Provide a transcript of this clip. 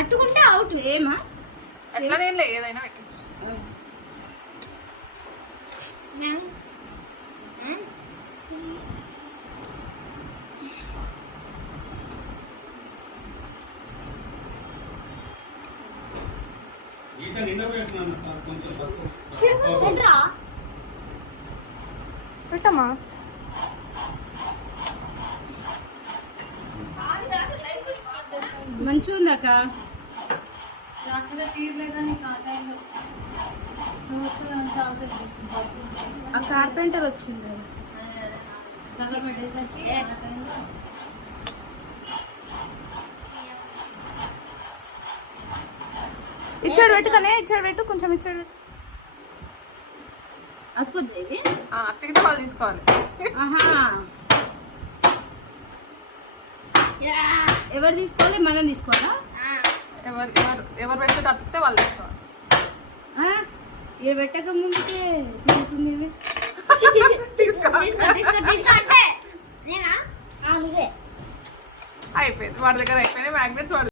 అట్టుకుంటే out ఏమా ఎట్లా నేను ఏదైనా పెట్టచ్చు. పెట్టమ్మా. మంచిగా ఉంది అక్క. ఆ కార్పెంటర్ వచ్చింది. ఇచ్చాడు పెట్టుకనే, ఇచ్చాడు పెట్టు, కొంచెం ఇచ్చాడు పెట్టు. అతుకుద్ది అట్టికి వాళ్ళు తీసుకోవాలి. ఎవరు తీసుకోవాలి? మనం తీసుకోవాలా? ఎవరు పెట్టితే అతికితే వాళ్ళు తీసుకోవాలి. ఏ పెట్టక ముందుకే తిరుగుతుంది. అయిపోయింది వాడి దగ్గర, అయిపోయినాయి మ్యాగ్నెట్స్.